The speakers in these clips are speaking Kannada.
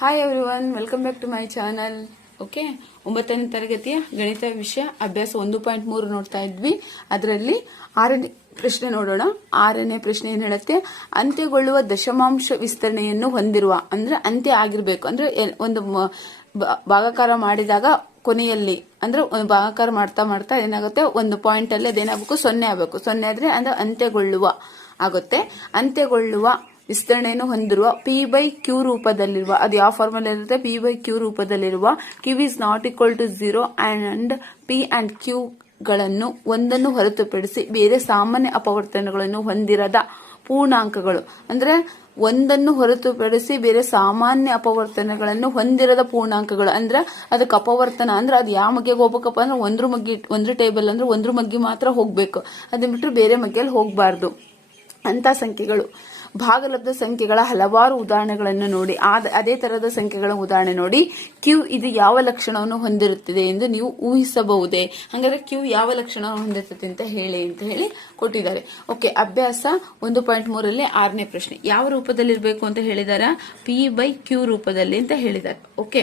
Hi everyone welcome back to my channel okay ಒಂಬತ್ತನೇ ತರಗತಿಯ ಗಣಿತ ವಿಷಯ ಅಭ್ಯಾಸ ಒಂದು ಪಾಯಿಂಟ್ ಮೂರು ನೋಡ್ತಾ ಇದ್ವಿ. ಅದರಲ್ಲಿ ಆರನೇ ಪ್ರಶ್ನೆ ನೋಡೋಣ. ಆರನೇ ಪ್ರಶ್ನೆ ಏನ್ ಹೇಳುತ್ತೆ? ಅಂತ್ಯಗೊಳ್ಳುವ ದಶಮಾಂಶ ವಿಸ್ತರಣೆಯನ್ನು ಹೊಂದಿರುವ, ಅಂದ್ರೆ ಅಂತ್ಯ ಆಗಿರ್ಬೇಕು. ಅಂದ್ರೆ ಒಂದು ಭಾಗಾಕಾರ ಮಾಡಿದಾಗ ಕೊನೆಯಲ್ಲಿ, ಅಂದ್ರೆ ಭಾಗಾಕಾರ ಮಾಡ್ತಾ ಮಾಡ್ತಾ ಏನಾಗುತ್ತೆ? ಒಂದು ಪಾಯಿಂಟ್ ಅಲ್ಲಿ ಅದೇನಾಗಬೇಕು? ಸೊನ್ನೆ ಆಗಬೇಕು. ಸೊನ್ನೆ ಆದ್ರೆ ಅಂದ್ರೆ ಅಂತ್ಯಗೊಳ್ಳುವ ಆಗುತ್ತೆ. ಅಂತ್ಯಗೊಳ್ಳುವ ವಿಸ್ತರಣೆಯನ್ನು ಹೊಂದಿರುವ ಪಿ ಬೈ ಕ್ಯೂ ರೂಪದಲ್ಲಿರುವ, ಅದು ಯಾವ ಫಾರ್ಮಲ್ ಇರುತ್ತೆ? P by Q ರೂಪದಲ್ಲಿರುವ Q is not equal to zero and P and Q ಗಳನ್ನು ಒಂದನ್ನು ಹೊರತುಪಡಿಸಿ ಬೇರೆ ಸಾಮಾನ್ಯ ಅಪವರ್ತನಗಳನ್ನು ಹೊಂದಿರದ ಪೂರ್ಣಾಂಕಗಳು. ಅಂದ್ರೆ ಒಂದನ್ನು ಹೊರತುಪಡಿಸಿ ಬೇರೆ ಸಾಮಾನ್ಯ ಅಪವರ್ತನಗಳನ್ನು ಹೊಂದಿರದ ಪೂರ್ಣಾಂಕಗಳು. ಅಂದ್ರೆ ಅದಕ್ಕೆ ಅಪವರ್ತನ ಅಂದ್ರೆ ಅದು ಯಾವ ಮಗ್ಗೆಗೆ ಹೋಗ್ಬೇಕಪ್ಪ ಅಂದ್ರೆ ಒಂದ್ರ ಮಗ್ಗಿ, ಒಂದ್ರ ಟೇಬಲ್ ಅಂದ್ರೆ ಒಂದ್ರ ಮಗ್ಗಿ ಮಾತ್ರ ಹೋಗ್ಬೇಕು. ಅದನ್ನ ಬಿಟ್ಟರೆ ಬೇರೆ ಮಗ್ಗೆಯಲ್ಲಿ ಹೋಗಬಾರ್ದು. ಅಂತ ಸಂಖ್ಯೆಗಳು. ಭಾಗಲಬ್ಧ ಸಂಖ್ಯೆಗಳ ಹಲವಾರು ಉದಾಹರಣೆಗಳನ್ನು ನೋಡಿ ಅದೇ ತರಹದ ಸಂಖ್ಯೆಗಳ ಉದಾಹರಣೆ ನೋಡಿ, ಕ್ಯೂ ಇದು ಯಾವ ಲಕ್ಷಣವನ್ನು ಹೊಂದಿರುತ್ತದೆ ಎಂದು ನೀವು ಊಹಿಸಬಹುದೇ? ಹಾಗಾದ್ರೆ ಕ್ಯೂ ಯಾವ ಲಕ್ಷಣವನ್ನು ಹೊಂದಿರುತ್ತದೆ ಅಂತ ಹೇಳಿ ಅಂತ ಹೇಳಿ ಕೊಟ್ಟಿದ್ದಾರೆ. ಓಕೆ, ಅಭ್ಯಾಸ ಒಂದು ಪಾಯಿಂಟ್ ಮೂರಲ್ಲಿ ಆರನೇ ಪ್ರಶ್ನೆ. ಯಾವ ರೂಪದಲ್ಲಿರಬೇಕು ಅಂತ ಹೇಳಿದಾರ? ಪಿ ಬೈ ಕ್ಯೂ ರೂಪದಲ್ಲಿ ಅಂತ ಹೇಳಿದ್ದಾರೆ ಓಕೆ,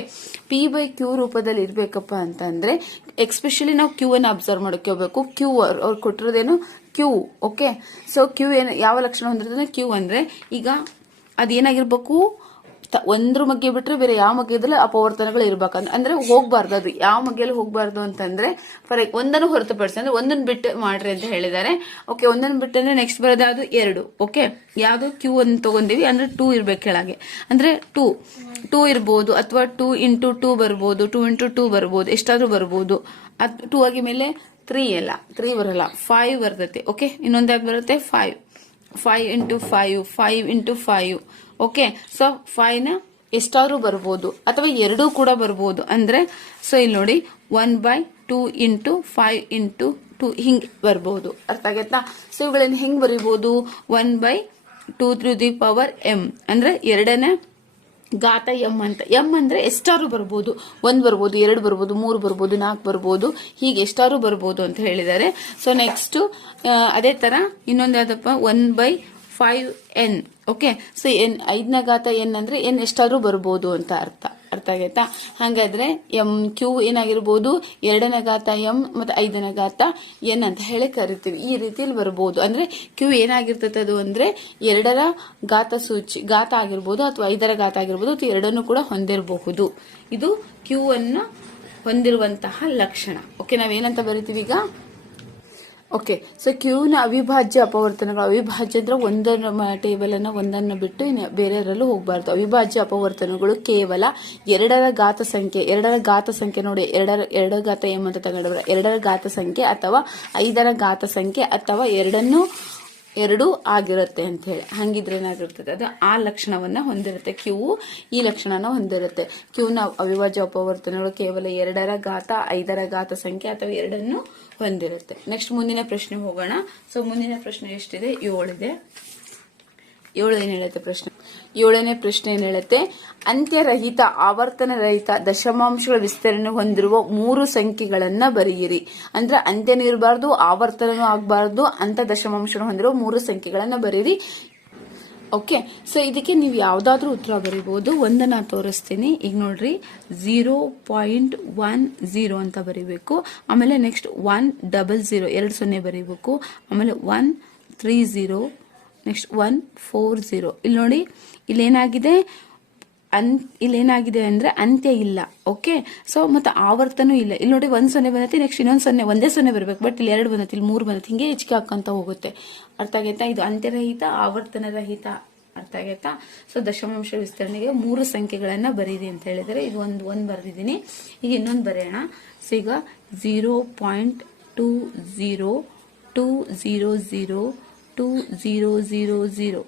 ಪಿ ಬೈ ಕ್ಯೂ ರೂಪದಲ್ಲಿ ಇರಬೇಕಪ್ಪ ಅಂತಂದ್ರೆ, ಎಕ್ಸ್ಪೆಷಲಿ ನಾವು ಕ್ಯೂ ಅನ್ನು ಅಬ್ಸರ್ವ್ ಹೋಗ್ಬೇಕು ಕ್ಯೂ ಅವ್ರು ಕೊಟ್ಟಿರೋದೇನು? ಕ್ಯೂ ಓಕೆ ಸೊ ಕ್ಯೂ ಏನು, ಯಾವ ಲಕ್ಷಣ ಹೊಂದಿರ್ತದೆ ಕ್ಯೂ ಅಂದರೆ ಈಗ ಅದೇನಾಗಿರ್ಬೇಕು ಒಂದ್ರ ಮಗ್ಗೆ ಬಿಟ್ಟರೆ ಬೇರೆ ಯಾವ ಮಗ್ಗದಲ್ಲಿ ಅಪವರ್ತನಗಳು ಇರ್ಬೇಕಂದ್ರೆ ಅಂದ್ರೆ ಹೋಗ್ಬಾರ್ದು ಅದು. ಯಾವ ಮಗ್ಗೆಯಲ್ಲಿ ಹೋಗ್ಬಾರ್ದು ಅಂತಂದ್ರೆ ಫಾರ್ ಒಂದನ್ನು ಹೊರತುಪಡಿಸಿ, ಅಂದ್ರೆ ಒಂದನ್ನು ಬಿಟ್ಟು ಮಾಡ್ರಿ ಅಂತ ಹೇಳಿದ್ದಾರೆ. ಓಕೆ ಒಂದನ್ನು ಬಿಟ್ಟು ಅಂದ್ರೆ ನೆಕ್ಸ್ಟ್ ಬರೋದು ಅದು ಎರಡು ಓಕೆ ಯಾವ್ದು? ಕ್ಯೂ ಅನ್ನು ತಗೊಂಡಿವಿ, ಅಂದ್ರೆ ಟೂ ಇರ್ಬೇಕು ಕೆಳಗೆ. ಅಂದ್ರೆ ಟೂ ಟೂ ಇರ್ಬೋದು, ಅಥವಾ ಟೂ ಇಂಟು ಟೂ ಬರ್ಬೋದು ಟೂ ಇಂಟು ಟೂ ಬರ್ಬೋದು, ಎಷ್ಟಾದ್ರೂ ಬರ್ಬೋದು. ಅದು ಟೂ ಆಗಿ ಮೇಲೆ ತ್ರೀ ಅಲ್ಲ, ತ್ರೀ ಬರಲ್ಲ ಫೈವ್ ಬರ್ತೈತೆ ಓಕೆ ಇನ್ನೊಂದು ಯಾಕೆ ಬರುತ್ತೆ? Five five into five five into five okay so ಫೈವ್ನ ಎಷ್ಟಾದ್ರೂ ಬರ್ಬೋದು, ಅಥವಾ ಎರಡೂ ಕೂಡ ಬರ್ಬೋದು, ಅಂದ್ರೆ ಸೊ ಇಲ್ಲಿ ನೋಡಿ one by two into five into two ಹಿಂಗೆ ಬರ್ಬೋದು, ಅರ್ಥ ಆಗತ್ತಾ ಸೊ ಇವುಗಳನ್ನು ಹೆಂಗೆ ಬರಿಬೋದು? One by two three the power M ಅಂದ್ರೆ ಎರಡನೇ ಗಾತ ಎಂ ಅಂತ. ಎಂ ಅಂದ್ರೆ ಎಷ್ಟಾರು ಬರ್ಬೋದು. ಒಂದು ಬರ್ಬೋದು, ಎರಡು ಬರ್ಬೋದು, ಮೂರು ಬರ್ಬೋದು, ನಾಲ್ಕು ಬರ್ಬೋದು. ಹೀಗೆ ಎಷ್ಟಾರು ಬರ್ಬೋದು ಅಂತ ಹೇಳಿದ್ದಾರೆ. ಸೊ ನೆಕ್ಸ್ಟ್ ಅದೇ ತರ ಇನ್ನೊಂದು ಯಾವ್ದಪ್ಪ? One by five N okay so N ಐದನೇ ಗಾತ ಎನ್ ಅಂದ್ರೆ ಎನ್ ಎಷ್ಟಾರು ಬರ್ಬೋದು ಅಂತ ಅರ್ಥ. ಅರ್ಥ ಆಗೈತಾ? ಹಾಗಾದ್ರೆ ಎಂ ಕ್ಯೂ ಏನಾಗಿರ್ಬೋದು? ಎರಡನೇ ಘಾತ ಎಂ ಮತ್ತೆ ಐದನೇ ಘಾತ ಎನ್ ಅಂತ ಹೇಳಿ ಕರಿತೀವಿ. ಈ ರೀತಿಯಲ್ಲಿ ಬರ್ಬೋದು. ಅಂದ್ರೆ ಕ್ಯೂ ಏನಾಗಿರ್ತದೆ ಅದು ಅಂದ್ರೆ ಎರಡರ ಘಾತ ಸೂಚಿ, ಘಾತ ಆಗಿರ್ಬೋದು ಅಥವಾ ಐದರ ಘಾತ ಆಗಿರ್ಬೋದು ಅಥವಾ ಎರಡನ್ನು ಕೂಡ ಹೊಂದಿರಬಹುದು. ಇದು ಕ್ಯೂ ಅನ್ನು ಹೊಂದಿರುವಂತಹ ಲಕ್ಷಣ. ಓಕೆ, ನಾವೇನಂತ ಬರಿತೀವಿ ಈಗ? ಓಕೆ ಸೊ ಕ್ಯೂನ ಅವಿಭಾಜ್ಯ ಅಪವರ್ತನಗಳು, ಅವಿಭಾಜ್ಯ ಅಂದ್ರೆ ಒಂದನ್ನು ಟೇಬಲ್ ಅನ್ನ ಒಂದನ್ನು ಬಿಟ್ಟು ಬೇರೆಯವರಲ್ಲೂ ಹೋಗಬಾರ್ದು. ಅವಿಭಾಜ್ಯ ಅಪವರ್ತನಗಳು ಕೇವಲ ಎರಡರ ಘಾತ ಸಂಖ್ಯೆ, ಎರಡರ ಘಾತ ಸಂಖ್ಯೆ ನೋಡಿ, ಎರಡರ ಎರಡರ ಘಾತ ಏಮಂತ ಅಂತ ಎರಡರ ಘಾತ ಸಂಖ್ಯೆ ಅಥವಾ ಐದರ ಘಾತ ಸಂಖ್ಯೆ ಅಥವಾ ಎರಡನ್ನೂ ಎರಡೂ ಆಗಿರುತ್ತೆ ಅಂತ ಹೇಳಿ ಹಂಗಿದ್ರೆ ಏನಾಗಿರ್ತದೆ? ಅದು ಆ ಲಕ್ಷಣವನ್ನ ಹೊಂದಿರುತ್ತೆ. ಕ್ಯೂ ಈ ಲಕ್ಷಣನ ಹೊಂದಿರುತ್ತೆ. ಕ್ಯೂನ ಅವಿಭಾಜ್ಯ ಅಪವರ್ತನಗಳು ಕೇವಲ ಎರಡರ ಘಾತ, ಐದರ ಘಾತ ಸಂಖ್ಯೆ ಅಥವಾ ಎರಡನ್ನು ಹೊಂದಿರುತ್ತೆ. ನೆಕ್ಸ್ಟ್ ಮುಂದಿನ ಪ್ರಶ್ನೆ ಹೋಗೋಣ. ಸೊ ಮುಂದಿನ ಪ್ರಶ್ನೆ ಎಷ್ಟಿದೆ? ಏಳಿದೆ ಏಳು ಏನ್ ಹೇಳುತ್ತೆ ಪ್ರಶ್ನೆ? ಏಳನೇ ಪ್ರಶ್ನೆ ಏನು ಹೇಳುತ್ತೆ? ಅಂತ್ಯರಹಿತ ಆವರ್ತನ ರಹಿತ ದಶಮಾಂಶಗಳ ವಿಸ್ತರಣೆ ಹೊಂದಿರುವ ಮೂರು ಸಂಖ್ಯೆಗಳನ್ನ ಬರೆಯಿರಿ. ಅಂದ್ರೆ ಅಂತ್ಯನೂ ಇರಬಾರ್ದು ಆವರ್ತನೂ ಆಗಬಾರ್ದು, ಅಂತ ದಶಮಾಂಶ ಹೊಂದಿರುವ ಮೂರು ಸಂಖ್ಯೆಗಳನ್ನ ಬರೀರಿ ಓಕೆ ಸೊ ಇದಕ್ಕೆ ನೀವು ಯಾವುದಾದ್ರೂ ಉತ್ತರ ಬರೀಬಹುದು ಒಂದನ್ನ ತೋರಿಸ್ತೀನಿ. ಈಗ ನೋಡ್ರಿ ಝೀರೋ ಪಾಯಿಂಟ್ ಒನ್ ಝೀರೋ ಅಂತ ಬರೀಬೇಕು. ಆಮೇಲೆ ನೆಕ್ಸ್ಟ್ ಒನ್ ಡಬಲ್ ಝೀರೋ ಎರಡು ಸೊನ್ನೆ ಬರೀಬೇಕು. ಆಮೇಲೆ one three zero next one four zero ಇಲ್ಲಿ ನೋಡಿ, ಇಲ್ಲೇನಾಗಿದೆ? ಅನ್, ಇಲ್ಲೇನಾಗಿದೆ ಅಂದರೆ ಅಂತ್ಯ ಇಲ್ಲ ಓಕೆ ಸೊ ಮತ್ತು ಆವರ್ತನೂ ಇಲ್ಲ. ಇಲ್ಲಿ ನೋಡಿ, ಒಂದು ಸೊನ್ನೆ ಬಂದೈತಿ ನೆಕ್ಸ್ಟ್ ಇನ್ನೊಂದು ಸೊನ್ನೆ, ಒಂದೇ ಸೊನ್ನೆ ಬರಬೇಕು ಬಟ್ ಇಲ್ಲಿ ಎರಡು ಬಂದೈತಿ, ಇಲ್ಲಿ ಮೂರು ಬಂದೈತಿ, ಹಿಂಗೆ ಹೆಚ್ಚಿಗೆ ಹಾಕಂತ ಹೋಗುತ್ತೆ. ಅರ್ಥ ಆಗೈತಾ? ಇದು ಅಂತ್ಯರಹಿತ ಆವರ್ತನ ರಹಿತ ಅರ್ಥ ಆಗೈತಾ? ಸೊ ದಶಮಾಂಶ ವಿಸ್ತರಣೆಗೆ ಮೂರು ಸಂಖ್ಯೆಗಳನ್ನು ಬರೀರಿ ಅಂತ ಹೇಳಿದರೆ, ಇದು ಒಂದು ಒಂದು ಬರೆದಿದ್ದೀನಿ. ಈಗ ಇನ್ನೊಂದು ಬರೆಯೋಣ. ಸೊ ಈಗ zero point two zero two zero zero two zero zero zero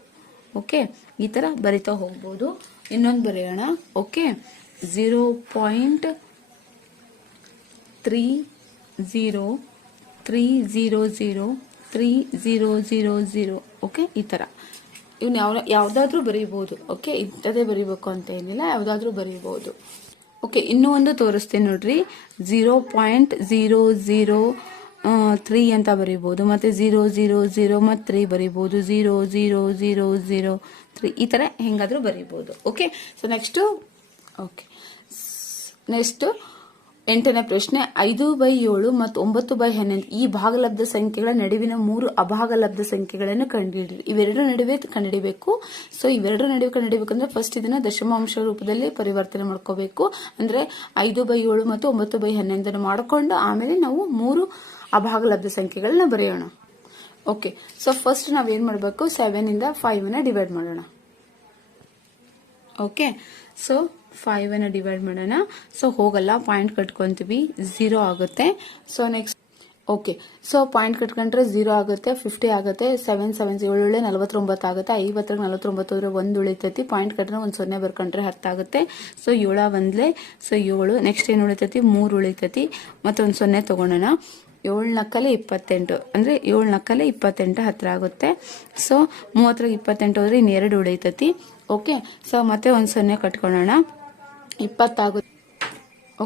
okay ಈ ಥರ ಬರಿತಾ ಹೋಗ್ಬೋದು. ಇನ್ನೊಂದು ಬರೆಯೋಣ. Okay zero point three zero three zero zero three zero zero zero okay ಈ ಥರ ಇವ್ನು ಯಾವ ಯಾವುದಾದ್ರೂ ಬರೀಬೋದು. ಓಕೆ ಇಂಥದ್ದೇ ಬರೀಬೇಕು ಅಂತ ಏನಿಲ್ಲ. ಯಾವುದಾದ್ರೂ ಬರೀಬೋದು. ಓಕೆ ಇನ್ನೂ ಒಂದು ತೋರಿಸ್ತೀನಿ ನೋಡ್ರಿ. Zero point zero zero three ಅಂತ ಬರೀಬೋದು, ಮತ್ತೆ ಝೀರೋ ಝೀರೋ ಝೀರೋ ಮತ್ತು three ಬರೀಬೋದು zero zero zero zero three ಈ ಥರ ಹೆಂಗಾದ್ರೂ ಬರೀಬೋದು okay so next okay next ಎಂಟನೇ ಪ್ರಶ್ನೆ, ಐದು ಬೈ ಏಳು ಮತ್ತು ಒಂಬತ್ತು ಬೈ ಹನ್ನೊಂದು. ಈ ಭಾಗಲಬ್ಧ ಸಂಖ್ಯೆಗಳ ನಡುವಿನ ಮೂರು ಅಭಾಗಲಬ್ಧ ಸಂಖ್ಯೆಗಳನ್ನು ಕಂಡುಹಿಡಿಯಿರಿ ಇವೆರಡರ ನಡುವೆ ಕಂಡುಹಿಡಬೇಕು. ಸೊ ಇವೆರಡರ ನಡುವೆ ಕಂಡುಹಿಡಬೇಕಂದ್ರೆ ಫಸ್ಟ್ ಇದನ್ನ ದಶಮಾಂಶ ರೂಪದಲ್ಲಿ ಪರಿವರ್ತನೆ ಮಾಡ್ಕೋಬೇಕು. ಅಂದ್ರೆ ಐದು ಬೈ ಏಳು ಮತ್ತು ಒಂಬತ್ತು ಬೈ ಹನ್ನೊಂದನ್ನು ಮಾಡಿಕೊಂಡು ಆಮೇಲೆ ನಾವು ಮೂರು ಅಭಾಗಲಬ್ಧ ಸಂಖ್ಯೆಗಳನ್ನ ಬರೆಯೋಣ. ಓಕೆ ಸೊ ಫಸ್ಟ್ ನಾವೇನು ಮಾಡಬೇಕು? ಸೆವೆನ್ ಇಂದ ಫೈವ್ನ ಡಿವೈಡ್ ಮಾಡೋಣ. ಓಕೆ ಸೊ ಫೈವ್ ಅನ್ನ ಡಿವೈಡ್ ಮಾಡೋಣ. ಸೊ ಹೋಗಲ್ಲ ಪಾಯಿಂಟ್ ಕಟ್ಕೊಂತೀವಿ ಝೀರೋ ಆಗುತ್ತೆ. So next okay so point ಕಟ್ಕೊಂಡ್ರೆ zero ಆಗುತ್ತೆ ಫಿಫ್ಟಿ ಆಗುತ್ತೆ ಸೆವೆನ್ ಸೆವೆನ್ ಏಳೊಳ್ಳೆ ನಲವತ್ತೊಂಬತ್ತು ಆಗುತ್ತೆ. ಐವತ್ತರಾಗ ನಲವತ್ತೊಂಬತ್ತು ಅಂದ್ರೆ ಒಂದು ಉಳಿತೈತಿ. ಪಾಯಿಂಟ್ ಕಟ್ಟಿದ್ರೆ ಒಂದು ಸೊನ್ನೆ ಬರ್ಕೊಂಡ್ರೆ ಹತ್ತಾಗುತ್ತೆ ಸೊ ಏಳ ಒಂದ್ಲೆ ಸೊ ಏಳು. ನೆಕ್ಸ್ಟ್ ಏನು ಉಳಿತೈತಿ? ಮೂರು ಉಳಿತೈತಿ. ಮತ್ತೆ ಒಂದು ಸೊನ್ನೆ ತಗೊಳ್ಳೋಣ ಏಳು ನಕ್ಕಲೆ ಇಪ್ಪತ್ತೆಂಟು. ಅಂದರೆ ಏಳು ನಕ್ಕಲೆ ಇಪ್ಪತ್ತೆಂಟು ಹತ್ತಿರ ಆಗುತ್ತೆ. ಸೊ ಮೂವತ್ತರ ಇಪ್ಪತ್ತೆಂಟು ಹೋದರೆ ಇನ್ನೆರಡು ಉಳಿತೈತಿ. ಓಕೆ ಸೊ ಮತ್ತೆ ಒಂದು ಸೊನ್ನೆ ಕಟ್ಕೊಳ್ಳೋಣ. ಇಪ್ಪತ್ತಾಗುತ್ತೆ.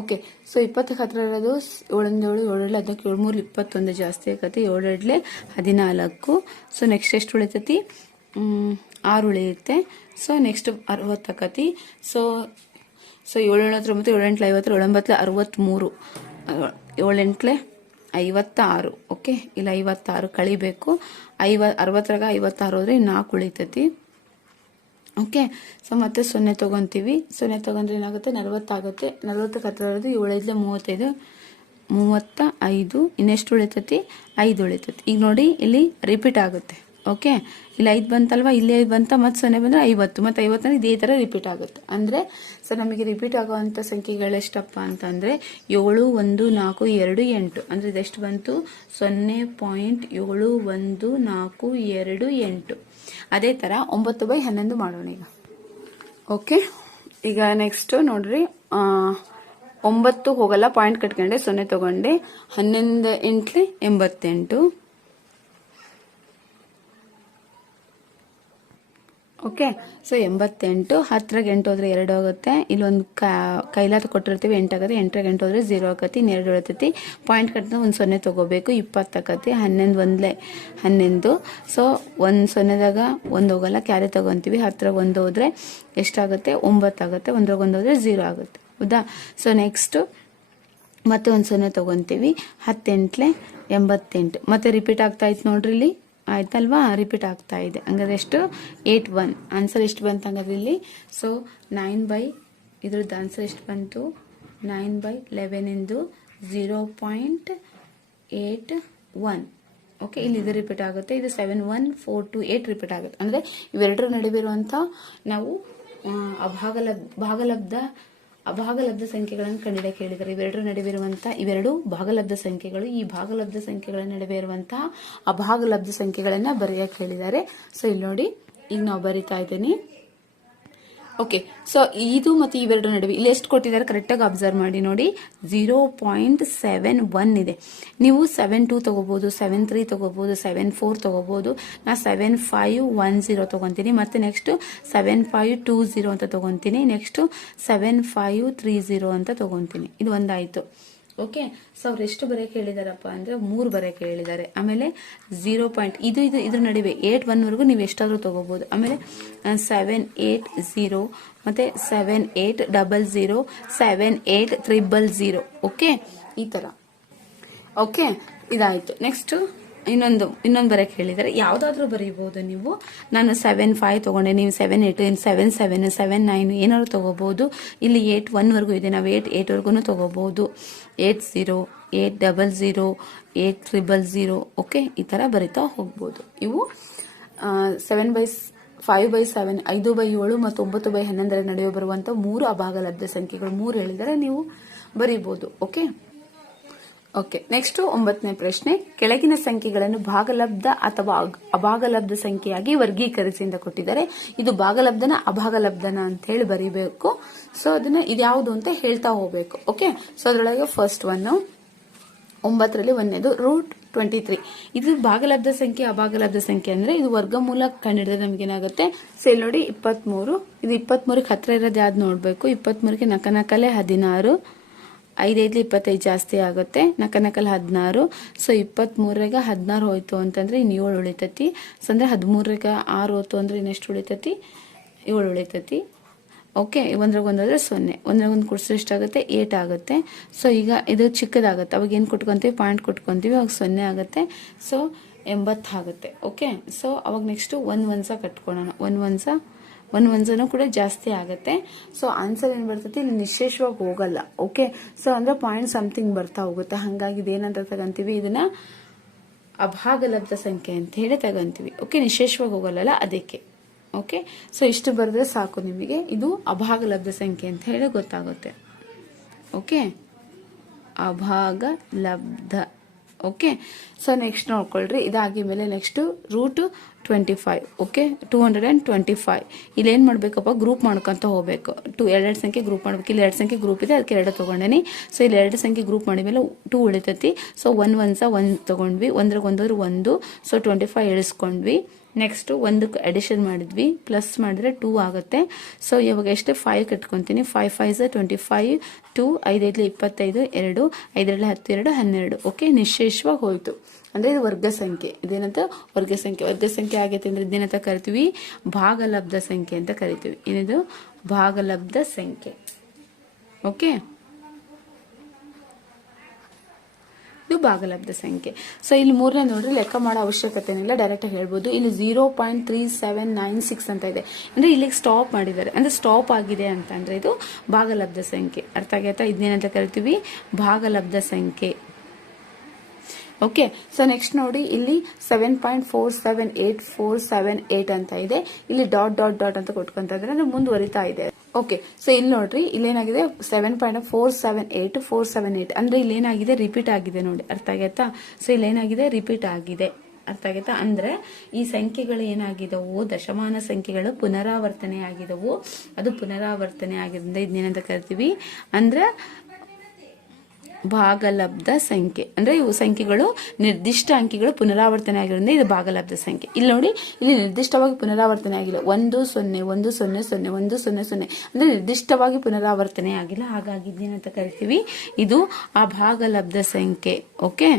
ಓಕೆ ಸೊ ಇಪ್ಪತ್ತಕ್ಕೆ ಹತ್ರ ಇರೋದು ಏಳೊಂದು ಏಳು ಅದಕ್ಕೆ ಏಳು ಮೂರು ಇಪ್ಪತ್ತೊಂದು ಜಾಸ್ತಿ ಆಗತ್ತೆ. ಏಳೆರಡ್ಲೆ ಹದಿನಾಲ್ಕು. ಸೊ ನೆಕ್ಸ್ಟ್ ಎಷ್ಟು ಉಳಿತೈತಿ? ಆರು ಉಳಿಯುತ್ತೆ. ಸೊ ನೆಕ್ಸ್ಟ್ ಅರವತ್ತಾಕತಿ ಸೊ ಸೊ ಏಳು ಹತ್ತೊಂಬತ್ತು ಏಳೆಂಟ್ಲೆ ಐವತ್ತು ಏಳೊಂಬತ್ತಲೆ ಅರವತ್ತ್ಮೂರು ಏಳೆಂಟ್ಲೆ? ಐವತ್ತಾರು ಓಕೆ ಇಲ್ಲ, ಐವತ್ತಾರು ಕಳಿಬೇಕು. ಐವ, ಅರವತ್ತರಾಗ ಐವತ್ತಾರು ಹೋದರೆ ನಾಲ್ಕು ಉಳಿತೈತಿ. ಓಕೆ ಸೊ ಮತ್ತೆ ಸೊನ್ನೆ ತಗೊಂತೀವಿ. ಸೊನ್ನೆ ತಗೊಂಡ್ರೆ ಏನಾಗುತ್ತೆ? ನಲ್ವತ್ತಾಗುತ್ತೆ. ನಲವತ್ತಕ್ಕೆ ಹತ್ತಿರೋದು ಏಳೈದಲೆ ಮೂವತ್ತೈದು. ಮೂವತ್ತ ಐದು, ಇನ್ನೆಷ್ಟು ಉಳಿತೈತಿ? ಐದು ಉಳಿತೈತಿ. ಈಗ ನೋಡಿ, ಇಲ್ಲಿ ರಿಪೀಟ್ ಆಗುತ್ತೆ. ಓಕೆ? ಇಲ್ಲಿ, ಐದು ಬಂತಲ್ವಾ? ಇಲ್ಲಿ ಐದು ಬಂತ, ಮತ್ತು ಸೊನ್ನೆ ಬಂದರೆ ಐವತ್ತು, ಮತ್ತು ಐವತ್ತಂದ್ರೆ ಇದೇ ಥರ ರಿಪೀಟ್ ಆಗುತ್ತೆ. ಅಂದರೆ ಸೊ ನಮಗೆ ರಿಪೀಟ್ ಆಗುವಂಥ ಸಂಖ್ಯೆಗಳೆಷ್ಟಪ್ಪ ಅಂತಂದರೆ, ಏಳು, ಒಂದು, ನಾಲ್ಕು, ಎರಡು, ಎಂಟು. ಅಂದರೆ ಇದೆಷ್ಟು ಬಂತು? ಸೊನ್ನೆ ಪಾಯಿಂಟ್ ಏಳು, ಒಂದು, ನಾಲ್ಕು, ಎರಡು, ಎಂಟು. ಅದೇ ಥರ ಒಂಬತ್ತು ಬೈ ಹನ್ನೊಂದು ಮಾಡೋಣ ಈಗ. ಓಕೆ? ಈಗ ನೆಕ್ಸ್ಟು ನೋಡ್ರಿ ಒಂಬತ್ತು ಹೋಗಲ್ಲ ಪಾಯಿಂಟ್ ಕಟ್ಕೊಂಡೆ, ಸೊನ್ನೆ ತೊಗೊಂಡೆ, ಹನ್ನೊಂದು ಎಂಟ್ಲಿ ಎಂಬತ್ತೆಂಟು. ಓಕೆ ಸೊ ಎಂಬತ್ತೆಂಟು, ಹತ್ತರಾಗ ಎಂಟು ಹೋದ್ರೆ ಎರಡು ಆಗುತ್ತೆ. ಇಲ್ಲೊಂದು ಕೈಲಾತ ಕೊಟ್ಟಿರ್ತೀವಿ, ಎಂಟಾಗತ್ತೆ, ಎಂಟರಾಗ ಎಂಟು ಹೋದ್ರೆ ಝೀರೋ ಆಗತ್ತೆ ಇನ್ನೆರಡು ಉಳಿತೈತಿ ಪಾಯಿಂಟ್ ಕಟ್ಟಿದ್ರೆ ಒಂದು ಸೊನ್ನೆ ತೊಗೊಬೇಕು, ಇಪ್ಪತ್ತು ಆಗುತ್ತೆ ಹನ್ನೊಂದು ಒಂದ್ಲೆ, ಹನ್ನೊಂದು. ಸೊ ಒಂದು ಸೊನ್ನೆದಾಗ ಒಂದು ಹೋಗಲ್ಲ, ಕ್ಯಾರೆ ತೊಗೊತೀವಿ ಹತ್ತರಾಗ ಒಂದು ಹೋದ್ರೆ ಎಷ್ಟಾಗುತ್ತೆ ಒಂಬತ್ತಾಗುತ್ತೆ ಒಂದ್ರಾಗ ಒಂದು ಹೋದ್ರೆ ಝೀರೋ ಆಗುತ್ತೆ. ಹೌದಾ? ಸೊ ನೆಕ್ಸ್ಟು ಮತ್ತೆ ಒಂದು ಸೊನ್ನೆ ತೊಗೊತೀವಿ, ಹತ್ತೆಂಟ್ಲೆ, ಎಂಬತ್ತೆಂಟು. ಮತ್ತೆ ರಿಪೀಟ್ ಆಗ್ತಾ ಇತ್ತು ನೋಡ್ರಿ ಇಲ್ಲಿ. ಆಯ್ತಲ್ವಾ? ರಿಪೀಟ್ ಆಗ್ತಾ ಇದೆ. ಹಂಗಾದ್ರೆ ಎಷ್ಟು? ಏಟ್ ಒನ್ ಆನ್ಸರ್ ಎಷ್ಟು ಬಂತು ಹಂಗಾದ್ರೆ ಇಲ್ಲಿ? ಸೊ ನೈನ್ ಬೈ ಇದ್ರದ್ದು ಆನ್ಸರ್ ಎಷ್ಟು ಬಂತು? Nine by eleven into zero point eight one okay ಇಲ್ಲಿ ಇದು ರಿಪೀಟ್ ಆಗುತ್ತೆ. ಇದು seven one four two eight repeat ಆಗುತ್ತೆ. ಅಂದರೆ ಇವೆರಡರ ನಡುವೆ ಇರುವಂಥ ನಾವು ಆ, ಅಭಾಗಲಬ್ ಭಾಗಲಬ್ಧ ಸಂಖ್ಯೆಗಳನ್ನು ಕಂಡುಹಿಡಿಯಕ್ಕೆ ಹೇಳಿದ್ದಾರೆ ಇವೆರಡರ ನಡುವೆ ಇರುವಂತಹ, ಇವೆರಡು ಭಾಗಲಬ್ಧ ಸಂಖ್ಯೆಗಳು, ಈ ಭಾಗಲಬ್ಧ ಸಂಖ್ಯೆಗಳ ನಡುವೆ ಇರುವಂತಹ ಅಭಾಗಲಬ್ಧ ಸಂಖ್ಯೆಗಳನ್ನ ಬರೆಯಕ್ಕೆ ಹೇಳಿದ್ದಾರೆ ಸೊ ಇಲ್ಲಿ ನೋಡಿ, ಈಗ ನಾವು ಬರಿತಾ ಇದ್ದೀನಿ. ಓಕೆ ಸೊ ಇದು ಮತ್ತು ಇವೆರಡರ ನಡುವೆ. ಇಲ್ಲಿ ಎಷ್ಟು ಕೊಟ್ಟಿದ್ದಾರೆ? ಕರೆಕ್ಟಾಗಿ ಅಬ್ಸರ್ವ್ ಮಾಡಿ ನೋಡಿ. ಝೀರೋ ಪಾಯಿಂಟ್ ಸೆವೆನ್ ಒನ್ ಇದೆ. ನೀವು ಸೆವೆನ್ ಟೂ ತಗೋಬಹುದು ಸೆವೆನ್ ತ್ರೀ ತಗೋಬಹುದು ಸೆವೆನ್ ಫೋರ್ ತಗೋಬಹುದು ನಾ ಸೆವೆನ್ ಫೈವ್ ಒನ್ ಜೀರೋ ತಗೊಂತೀನಿ. ಮತ್ತೆ next seven five two zero ಅಂತ ತಗೊಂತೀನಿ. Next seven five three zero ಅಂತ ತಗೊಂತೀನಿ. ಇದು ಒಂದಾಯ್ತು. ಓಕೆ ಸೊ ಅವ್ರು ಎಷ್ಟು ಬರೆಯಕ್ಕೆ ಕೇಳಿದಾರಪ್ಪ ಅಂದ್ರೆ ಮೂರು ಬರೆಯಕ್ಕೆ ಕೇಳಿದ್ದಾರೆ ಆಮೇಲೆ ಝೀರೋ ಪಾಯಿಂಟ್ ಇದು ಇದು, ಇದ್ರ ನಡುವೆ ಏಟ್ ಒನ್ವರೆಗೂ ನೀವು ಎಷ್ಟಾದರೂ ತಗೋಬಹುದು ಆಮೇಲೆ ಸೆವೆನ್ ಏಟ್ ಝೀರೋ ಮತ್ತೆ seven eight double zero seven eight triple zero okay? ಈ ಥರ ಓಕೆ, ಇದಾಯಿತು. ನೆಕ್ಸ್ಟ್ ಇನ್ನೊಂದು ಇನ್ನೊಂದು ಬರಕ್ಕೆ ಹೇಳಿದ್ದಾರೆ ಯಾವುದಾದ್ರೂ ಬರೀಬಹುದು ನೀವು. ನಾನು ಸೆವೆನ್ ಫೈವ್ ತೊಗೊಂಡೆ, ನೀವು seven eight seven seven seven nine ಏನಾದ್ರು ತೊಗೋಬೋದು ಇಲ್ಲಿ ಏಟ್ ಒನ್ವರೆಗೂ ಇದೆ, ನಾವು ಏಟ್ ಏಟ್ವರೆಗೂ ತೊಗೋಬೋದು eight zero eight double zero eight triple zero okay ಈ ಥರ ಬರಿತಾ ಹೋಗ್ಬೋದು. ಇವು seven by five by seven ಐದು ಬೈ ಏಳು ಮತ್ತು ಒಂಬತ್ತು ಬೈ ಹನ್ನೊಂದರ ನಡುವೆ ಬರುವಂಥ ಮೂರು ಅಭಾಗಲಬ್ಧ ಸಂಖ್ಯೆಗಳು ಮೂರು ಹೇಳಿದರೆ ನೀವು ಬರೀಬಹುದು ಓಕೆ ಓಕೆ ನೆಕ್ಸ್ಟ್ ಒಂಬತ್ತನೇ ಪ್ರಶ್ನೆ, ಕೆಳಗಿನ ಸಂಖ್ಯೆಗಳನ್ನು ಭಾಗಲಬ್ಧ ಅಥವಾ ಅಭಾಗಲಬ್ಧ ಸಂಖ್ಯೆಯಾಗಿ ವರ್ಗೀಕರಿಸಿಂದ ಕೊಟ್ಟಿದ್ದಾರೆ. ಇದು ಭಾಗಲಬ್ಧನ ಅಭಾಗಲಬ್ಧನ ಅಂತ ಹೇಳಿ ಬರೀಬೇಕು. ಸೊ ಅದನ್ನ ಇದ್ಯಾವುದು ಅಂತ ಹೇಳ್ತಾ ಹೋಗ್ಬೇಕು. ಓಕೆ ಸೊ ಅದರೊಳಗೆ ಫಸ್ಟ್ ಒನ್ ಒಂಬತ್ತರಲ್ಲಿ ಒಂದೇದು ರೂಟ್ ಟ್ವೆಂಟಿ ತ್ರೀ ಇದು ಭಾಗಲಬ್ಧ ಸಂಖ್ಯೆ, ಅಭಾಗಲಬ್ಧ ಸಂಖ್ಯೆ ಅಂದ್ರೆ ಇದು ವರ್ಗಮೂಲ ಕಂಡಿಡಿದ್ರೆ ನಮ್ಗೆ ಏನಾಗುತ್ತೆ? ಸೇಲ್ ನೋಡಿ ಇಪ್ಪತ್ಮೂರು. ಇದು ಇಪ್ಪತ್ಮೂರಕ್ಕೆ ಹತ್ರ ಇರೋದು ಯಾವ್ದು ನೋಡ್ಬೇಕು? ಇಪ್ಪತ್ಮೂರಕ್ಕೆ ನಕನಕಲೆ ಹದಿನಾರು. ಐದೈದ್ಲಿ ಇಪ್ಪತ್ತೈದು ಜಾಸ್ತಿ ಆಗುತ್ತೆ. ನಕನಕಲ್ ಹದಿನಾರು. ಸೊ ಇಪ್ಪತ್ಮೂರಾಗ ಹದಿನಾರು ಹೋಯ್ತು ಅಂತಂದರೆ ಇನ್ನು ಏಳು ಉಳಿತೈತಿ. ಸೊ, ಅಂದರೆ ಹದಿಮೂರಾಗ ಆರು ಹೋಯ್ತು ಅಂದರೆ ಇನ್ನೆಷ್ಟು ಉಳಿತೈತಿ? ಏಳು ಉಳಿತೈತಿ. ಓಕೆ, ಒಂದ್ರಾಗ ಒಂದಾದರೆ ಸೊನ್ನೆ. ಒಂದ್ರಾಗ ಒಂದು ಕುಡಿಸಿದ್ರೆ ಎಷ್ಟಾಗುತ್ತೆ ಏಟ್ ಆಗುತ್ತೆ. ಸೊ, ಈಗ ಇದು ಚಿಕ್ಕದಾಗುತ್ತೆ. ಅವಾಗ ಏನು ಕೊಟ್ಕೊತೀವಿ? ಪಾಯಿಂಟ್ ಕೊಟ್ಕೊತೀವಿ. ಅವಾಗ ಸೊನ್ನೆ ಆಗುತ್ತೆ. ಸೊ ಎಂಬತ್ತಾಗುತ್ತೆ ಓಕೆ, ಸೊ, ಅವಾಗ ನೆಕ್ಸ್ಟು ಒಂದು ಒಂದ್ಸ ಕಟ್ಕೊಳ್ಳೋಣ. ಒಂದು ಒಂದ್ಸ ಒಂದು ಒಂದ್ಸನೂ ಕೂಡ ಜಾಸ್ತಿ ಆಗುತ್ತೆ. ಸೊ ಆನ್ಸರ್ ಏನು ಬರ್ತೈತಿ? ಇಲ್ಲಿ ನಿಶೇಷವಾಗಿ ಹೋಗಲ್ಲ. ಓಕೆ ಸೊ ಅಂದ್ರೆ ಪಾಯಿಂಟ್ ಸಮಥಿಂಗ್ ಬರ್ತಾ ಹೋಗುತ್ತೆ. ಹಾಗಾಗಿ ಇದೇನಂತ ತಗೊಂತೀವಿ? ಇದನ್ನ ಅಭಾಗಲಬ್ಧ ಸಂಖ್ಯೆ ಅಂತ ಹೇಳಿ ತಗೊಂತೀವಿ. ಓಕೆ ನಿಶೇಷವಾಗಿ ಹೋಗಲ್ಲ ಅದಕ್ಕೆ. ಓಕೆ ಸೊ ಇಷ್ಟು ಬರೆದ್ರೆ ಸಾಕು ನಿಮಗೆ. ಇದು ಅಭಾಗಲಬ್ಧ ಸಂಖ್ಯೆ ಅಂತ ಹೇಳಿ ಗೊತ್ತಾಗುತ್ತೆ. ಓಕೆ ಅಭಾಗಲಬ್ಧ ಓಕೆ ಸೊ ನೆಕ್ಸ್ಟ್ ನೋಡ್ಕೊಳ್ರಿ. ಇದಾಗಿ ಮೇಲೆ next root twenty five okay two hundred and twenty five ಇಲ್ಲಿ ಏನು ಮಾಡಬೇಕಪ್ಪ? ಗ್ರೂಪ್ ಮಾಡ್ಕೊಂತ ಹೋಗಬೇಕು. ಟು ಎರಡೆರಡು ಸಂಖ್ಯೆ ಗ್ರೂಪ್ ಮಾಡ್ಬೇಕು. ಇಲ್ಲಿ ಎರಡು ಸಂಖ್ಯೆ ಗ್ರೂಪ್ ಇದೆ, ಅದಕ್ಕೆ ಎರಡು ತೊಗೊಂಡೇನಿ. ಸೊ ಇಲ್ಲಿ ಎರಡು ಸಂಖ್ಯೆ ಗ್ರೂಪ್ ಮಾಡಿದ್ಮೇಲೆ ಟೂ ಉಳಿತೈತಿ. ಸೊ ಒನ್ ಒನ್ ಸಹ ಒಂದು ತೊಗೊಂಡ್ವಿ. ಒಂದ್ರಾಗ ಒಂದೋದ್ರೆ ಒಂದು. ಸೊ ಟ್ವೆಂಟಿ ಫೈವ್ ಇಳಿಸ್ಕೊಂಡ್ವಿ. ನೆಕ್ಸ್ಟು ಒಂದಕ್ಕೆ ಅಡಿಷನ್ ಮಾಡಿದ್ವಿ. ಪ್ಲಸ್ ಮಾಡಿದ್ರೆ ಟೂ ಆಗುತ್ತೆ. ಸೊ ಇವಾಗ ಎಷ್ಟು ಫೈವ್ ಕಟ್ಕೊತೀನಿ. ಫೈವ್ ಫೈವ್ ಸ ಟ್ವೆಂಟಿ ಫೈವ್ ಟೂ ಐದೈದಲಿ ಇಪ್ಪತ್ತೈದು, ಎರಡು, ಐದರಲ್ಲಿ ಹತ್ತು, ಎರಡು, ಹನ್ನೆರಡು. ಓಕೆ ನಿಶೇಷವಾಗಿ ಹೋಯಿತು. ಅಂದರೆ ಇದು ವರ್ಗ ಸಂಖ್ಯೆ. ಇದೇನಂತ ವರ್ಗ ಸಂಖ್ಯೆ. ವರ್ಗ ಸಂಖ್ಯೆ ಆಗೈತೆ ಅಂದರೆ ಇದೇನಂತ ಕರಿತೀವಿ? ಭಾಗಲಬ್ಧ ಸಂಖ್ಯೆ ಅಂತ ಕರಿತೀವಿ. ಏನಿದು? ಭಾಗಲಬ್ಧ ಸಂಖ್ಯೆ. ಓಕೆ ಇದು ಭಾಗಲಬ್ಧ ಸಂಖ್ಯೆ. ಸೊ ಇಲ್ಲಿ ಮೂರನೇ ನೋಡ್ರಿ ಲೆಕ್ಕ ಮಾಡೋ ಅವಶ್ಯಕತೆ ಇಲ್ಲ ಡೈರೆಕ್ಟ್ ಹೇಳ್ಬೋದು. ಇಲ್ಲಿ zero point three seven nine six ಅಂತ ಇದೆ. ಅಂದ್ರೆ ಇಲ್ಲಿಗೆ ಸ್ಟಾಪ್ ಮಾಡಿದ್ದಾರೆ. ಅಂದ್ರೆ ಸ್ಟಾಪ್ ಆಗಿದೆ ಅಂತ ಅಂದ್ರೆ ಇದು ಭಾಗಲಬ್ಧ ಸಂಖ್ಯೆ. ಅರ್ಥ ಆಗೈತಾ? ಇದನ್ನೇನಂತ ಕರಿತೀವಿ? ಭಾಗಲಬ್ಧ ಸಂಖ್ಯೆ. ಓಕೆ ಸೊ ನೆಕ್ಸ್ಟ್ ನೋಡಿ, ಇಲ್ಲಿ seven point four seven eight four seven eight ಅಂತ ಇದೆ. ಇಲ್ಲಿ ಡಾಟ್ ಡಾಟ್ ಡಾಟ್ ಅಂತ ಕೊಟ್ಕೊಂತ ಇದ್ರೆ ಮುಂದುವರಿತಾ ಇದೆ. ಓಕೆ ಸೊ ಇಲ್ಲಿ ನೋಡ್ರಿ, ಇಲ್ಲೇನಾಗಿದೆ? Seven point four seven eight four seven eight ಅಂದ್ರೆ ಇಲ್ಲೇನಾಗಿದೆ? ರಿಪೀಟ್ ಆಗಿದೆ ನೋಡಿ, ಅರ್ಥ ಆಗೈತಾ? ಸೊ ಇಲ್ಲೇನಾಗಿದೆ? ರಿಪೀಟ್ ಆಗಿದೆ, ಅರ್ಥ ಆಗೈತಾ? ಅಂದ್ರೆ ಈ ಸಂಖ್ಯೆಗಳು ಏನಾಗಿದವು? ದಶಮಾನ ಸಂಖ್ಯೆಗಳು ಪುನರಾವರ್ತನೆ ಆಗಿದವು ಅದು ಪುನರಾವರ್ತನೆ ಆಗಿದ್ರಿಂದ ಇದನ್ನೇನಂತ ಕರಿತೀವಿ? ಅಂದ್ರೆ ಭಾಗಲಬ್ಧ ಸಂಖ್ಯೆ. ಅಂದ್ರೆ ಇವು ಸಂಖ್ಯೆಗಳು ನಿರ್ದಿಷ್ಟ ಅಂಕಿಗಳು ಪುನರಾವರ್ತನೆ ಆಗಿರೋದ್ರಿಂದ ಇದು ಭಾಗಲಬ್ಧ ಸಂಖ್ಯೆ. ಇಲ್ಲಿ ನೋಡಿ, ಇಲ್ಲಿ ನಿರ್ದಿಷ್ಟವಾಗಿ ಪುನರಾವರ್ತನೆ ಆಗಿಲ್ಲ. ಒಂದು, ಸೊನ್ನೆ ಒಂದು, ಸೊನ್ನೆ ಸೊನ್ನೆ, ಒಂದು, ಸೊನ್ನೆ ಸೊನ್ನೆ. ಅಂದ್ರೆ ನಿರ್ದಿಷ್ಟವಾಗಿ ಪುನರಾವರ್ತನೆ ಆಗಿಲ್ಲ. ಹಾಗಾಗಿ ಇದೇನಂತ ಕರಿತೀವಿ. ಇದು ಆ ಭಾಗಲಬ್ಧ ಸಂಖ್ಯೆ. Okay?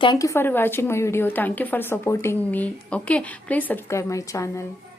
Thank you for watching my video thank you for supporting me okay please subscribe my channel